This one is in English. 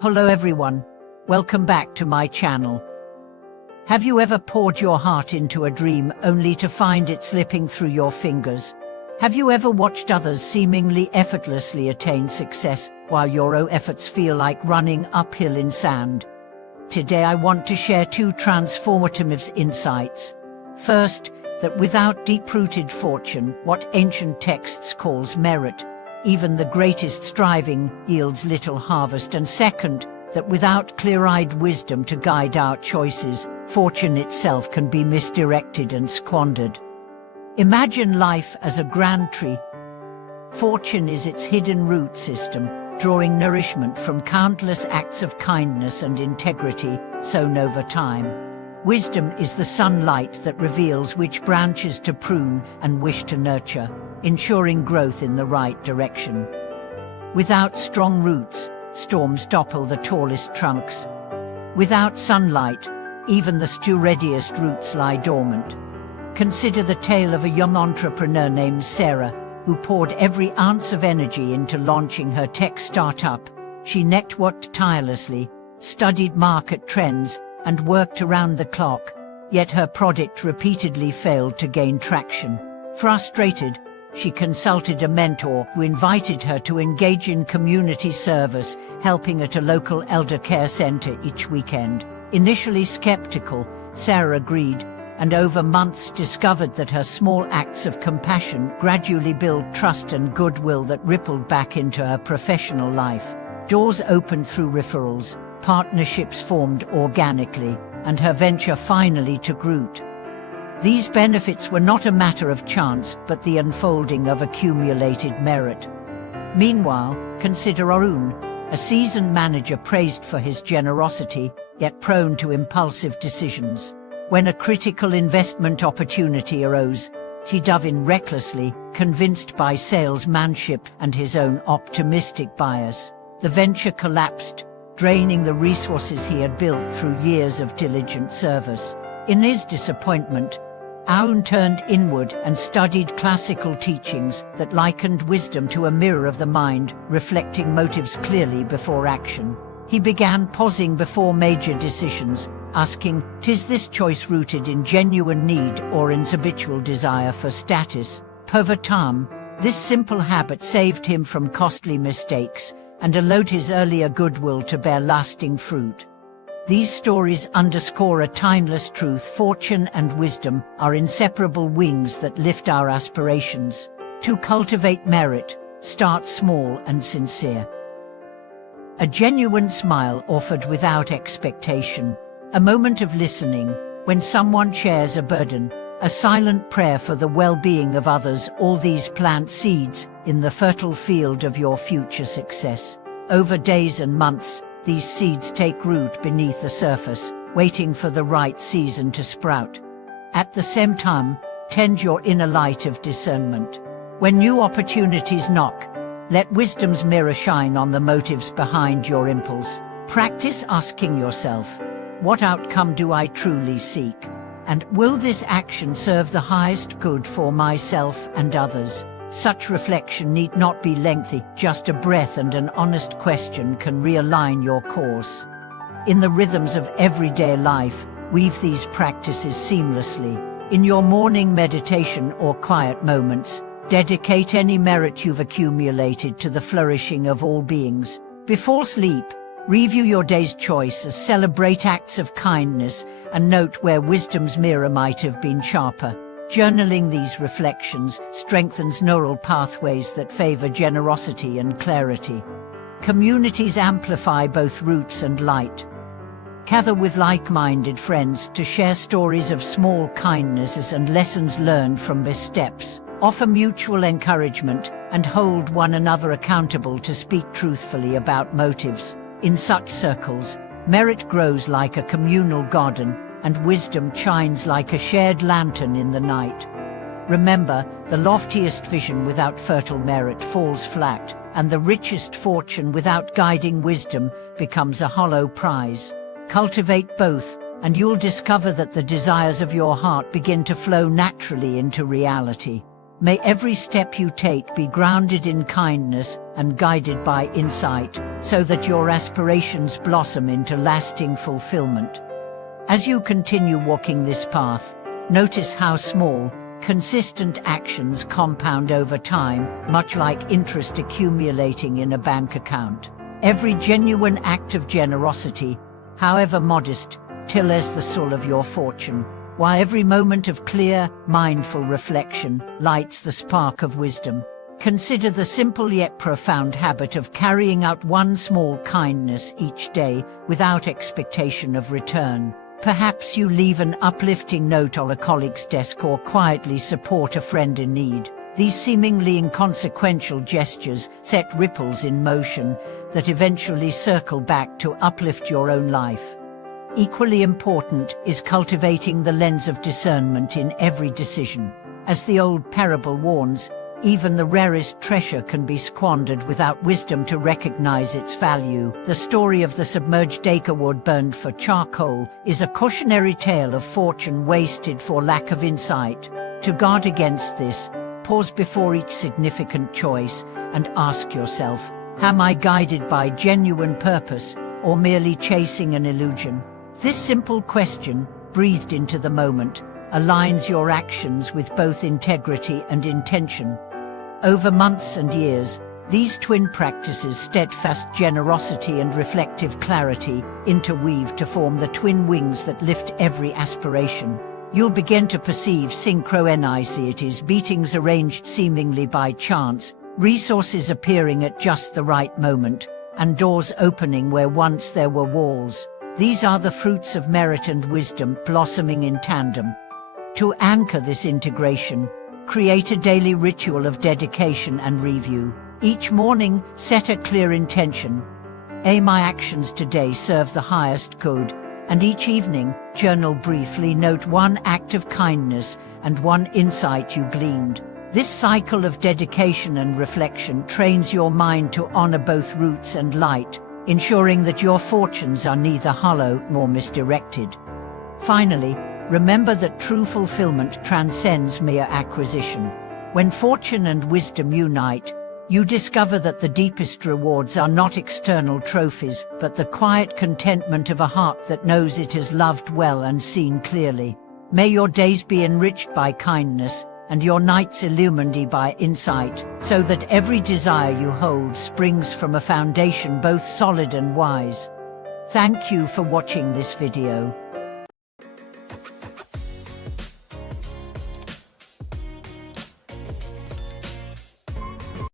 Hello everyone, welcome back to my channel. Have you ever poured your heart into a dream only to find it slipping through your fingers? Have you ever watched others seemingly effortlessly attain success while your own efforts feel like running uphill in sand? Today I want to share two transformative insights. First, that without deep-rooted fortune, what ancient texts calls merit, even the greatest striving yields little harvest. And second, that without clear-eyed wisdom to guide our choices, fortune itself can be misdirected and squandered. Imagine life as a grand tree. Fortune is its hidden root system, drawing nourishment from countless acts of kindness and integrity sown over time. Wisdom is the sunlight that reveals which branches to prune and which to nurture, ensuring growth in the right direction. Without strong roots, storms topple the tallest trunks. Without sunlight, even the steadiest roots lie dormant. Consider the tale of a young entrepreneur named Sarah, who poured every ounce of energy into launching her tech startup. She networked tirelessly, studied market trends, and worked around the clock, yet her product repeatedly failed to gain traction. Frustrated, she consulted a mentor who invited her to engage in community service, helping at a local elder care center each weekend. Initially skeptical, Sarah agreed, and over months discovered that her small acts of compassion gradually built trust and goodwill that rippled back into her professional life. Doors opened through referrals, partnerships formed organically, and her venture finally took root. These benefits were not a matter of chance, but the unfolding of accumulated merit. Meanwhile, consider Arun, a seasoned manager praised for his generosity, yet prone to impulsive decisions. When a critical investment opportunity arose, he dove in recklessly, convinced by salesmanship and his own optimistic bias. The venture collapsed, draining the resources he had built through years of diligent service. In his disappointment, Arun turned inward and studied classical teachings that likened wisdom to a mirror of the mind, reflecting motives clearly before action. He began pausing before major decisions, asking, "Is this choice rooted in genuine need or in habitual desire for status?" Over time, this simple habit saved him from costly mistakes and allowed his earlier goodwill to bear lasting fruit. These stories underscore a timeless truth: fortune and wisdom are inseparable wings that lift our aspirations. To cultivate merit, start small and sincere. A genuine smile offered without expectation, a moment of listening when someone shares a burden, a silent prayer for the well-being of others, all these plant seeds in the fertile field of your future success. Over days and months, these seeds take root beneath the surface, waiting for the right season to sprout. At the same time, tend your inner light of discernment. When new opportunities knock, let wisdom's mirror shine on the motives behind your impulse. Practice asking yourself, what outcome do I truly seek? And will this action serve the highest good for myself and others? Such reflection need not be lengthy, just a breath and an honest question can realign your course. In the rhythms of everyday life, weave these practices seamlessly. In your morning meditation or quiet moments, dedicate any merit you've accumulated to the flourishing of all beings. Before sleep, review your day's choices, celebrate acts of kindness, and note where wisdom's mirror might have been sharper. Journaling these reflections strengthens neural pathways that favor generosity and clarity. Communities amplify both roots and light. Gather with like-minded friends to share stories of small kindnesses and lessons learned from missteps. Offer mutual encouragement and hold one another accountable to speak truthfully about motives. In such circles, merit grows like a communal garden, and wisdom shines like a shared lantern in the night. Remember, the loftiest vision without fertile merit falls flat, and the richest fortune without guiding wisdom becomes a hollow prize. Cultivate both, and you'll discover that the desires of your heart begin to flow naturally into reality. May every step you take be grounded in kindness and guided by insight, so that your aspirations blossom into lasting fulfillment. As you continue walking this path, notice how small, consistent actions compound over time, much like interest accumulating in a bank account. Every genuine act of generosity, however modest, tills the soil of your fortune, while every moment of clear, mindful reflection lights the spark of wisdom. Consider the simple yet profound habit of carrying out one small kindness each day without expectation of return. Perhaps you leave an uplifting note on a colleague's desk or quietly support a friend in need. These seemingly inconsequential gestures set ripples in motion that eventually circle back to uplift your own life. Equally important is cultivating the lens of discernment in every decision. As the old parable warns, even the rarest treasure can be squandered without wisdom to recognize its value. The story of the submerged acrewood burned for charcoal is a cautionary tale of fortune wasted for lack of insight. To guard against this, pause before each significant choice and ask yourself, am I guided by genuine purpose or merely chasing an illusion? This simple question, breathed into the moment, aligns your actions with both integrity and intention. Over months and years, these twin practices, steadfast generosity and reflective clarity, interweave to form the twin wings that lift every aspiration. You'll begin to perceive synchronicities, beatings arranged seemingly by chance, resources appearing at just the right moment, and doors opening where once there were walls. These are the fruits of merit and wisdom blossoming in tandem. To anchor this integration, create a daily ritual of dedication and review. Each morning, set a clear intention. My actions today serve the highest good. And each evening, journal briefly, note one act of kindness and one insight you gleaned. This cycle of dedication and reflection trains your mind to honor both roots and light, ensuring that your fortunes are neither hollow nor misdirected. Finally, remember that true fulfillment transcends mere acquisition. When fortune and wisdom unite, you discover that the deepest rewards are not external trophies, but the quiet contentment of a heart that knows it is loved well and seen clearly. May your days be enriched by kindness, and your nights illumined by insight, so that every desire you hold springs from a foundation both solid and wise. Thank you for watching this video.